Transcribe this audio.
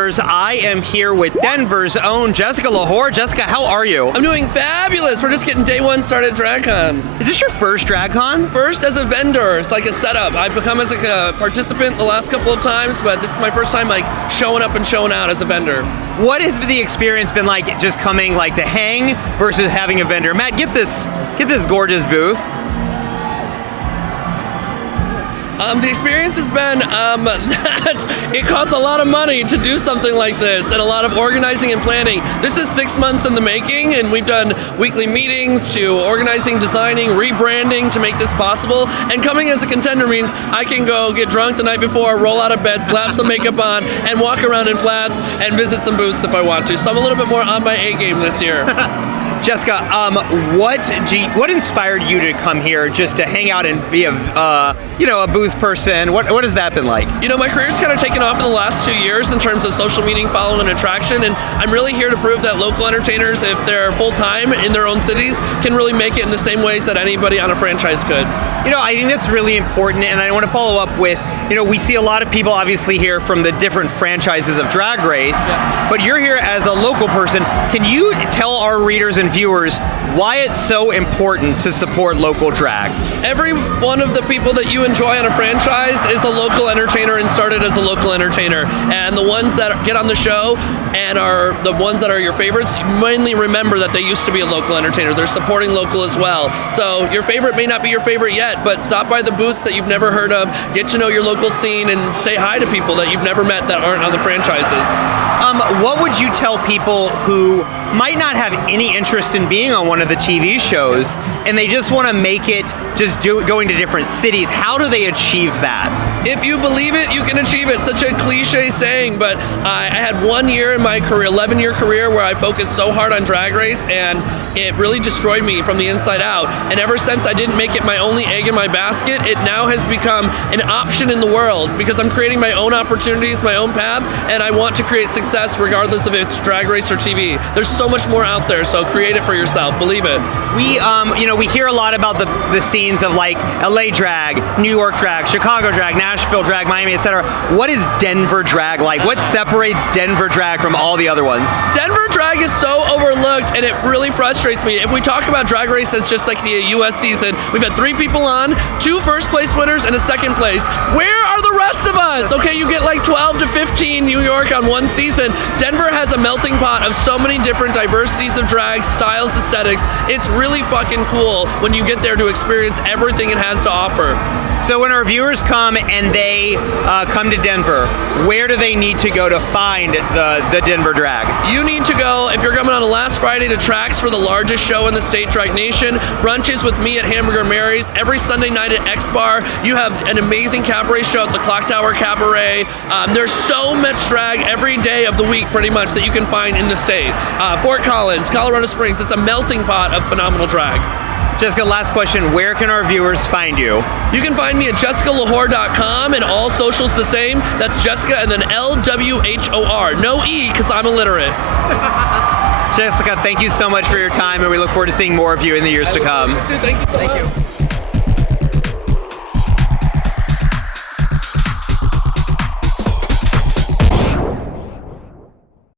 WERRRKers. I am here with Denver's own Jessica Lahore. Jessica, how are you? I'm doing fabulous. We're just getting day one started at DragCon. Is this your first DragCon? First as a vendor. It's like a setup. I've become as a participant the last couple of times, but this is my first time like showing up and showing out as a vendor. What has the experience been like just coming like to hang versus having a vendor? Matt, get this gorgeous booth. The experience has been that it costs a lot of money to do something like this and a lot of organizing and planning. This is 6 months in the making, and we've done weekly meetings to organizing, designing, rebranding to make this possible. And coming as a contender means I can go get drunk the night before, roll out of bed, slap some makeup on, and walk around in flats and visit some booths if I want to. So I'm a little bit more on my A game this year. Jessica, what inspired you to come here just to hang out and be a booth person? What has that been like? You know, my career's kind of taken off in the last 2 years in terms of social media following and attraction, and I'm really here to prove that local entertainers, if they're full-time in their own cities, can really make it in the same ways that anybody on a franchise could. You know, I think that's really important, and I want to follow up with, we see a lot of people obviously here from the different franchises of Drag Race, but you're here as a local person. Can you tell our readers and viewers why it's so important to support local drag? Every one of the people that you enjoy on a franchise is a local entertainer and started as a local entertainer. And the ones that get on the show and are the ones that are your favorites, you mainly remember that they used to be a local entertainer. They're supporting local as well. So your favorite may not be your favorite yet, but stop by the booths that you've never heard of, get to know your local scene, and say hi to people that you've never met that aren't on the franchises. What would you tell people who might not have any interest in being on one of the TV shows and they just want to make it going to different cities? How do they achieve that? If you believe it, you can achieve it. Such a cliche saying, but I had 1 year in my career, 11-year career, where I focused so hard on Drag Race, and it really destroyed me from the inside out. And ever since I didn't make it my only egg in my basket, it now has become an option in the world because I'm creating my own opportunities, my own path, and I want to create success regardless if it's Drag Race or TV. There's so much more out there, so create it for yourself. Believe it. We hear a lot about the scenes of like LA drag, New York drag, Chicago drag, Nashville drag, Miami, etc. What is Denver drag like? What separates Denver drag from all the other ones? Denver drag is so overlooked, and it really frustrates me. If we talk about Drag Race as just like the US season, we've had 3 people on, 2 first place winners and a second place. Where are the rest of us? Okay, you get like 12 to 15 New York on one season. Denver has a melting pot of so many different diversities of drag, styles, aesthetics. It's really fucking cool when you get there to experience everything it has to offer. So when our viewers come and they come to Denver, where do they need to go to find the Denver drag? You need to go, if you're coming on the last Friday, to Tracks for the largest show in the state, Drag Nation. Brunches with me at Hamburger Mary's. Every Sunday night at X Bar. You have an amazing cabaret show at the Clock Tower Cabaret. There's so much drag every day of the week, pretty much, that you can find in the state. Fort Collins, Colorado Springs, it's a melting pot of phenomenal drag. Jessica, last question. Where can our viewers find you? You can find me at jessicalahore.com, and all socials the same. That's Jessica and then LWHOR. No E, because I'm illiterate. Jessica, thank you so much for your time, and we look forward to seeing more of you in the years to come. Thank you so much.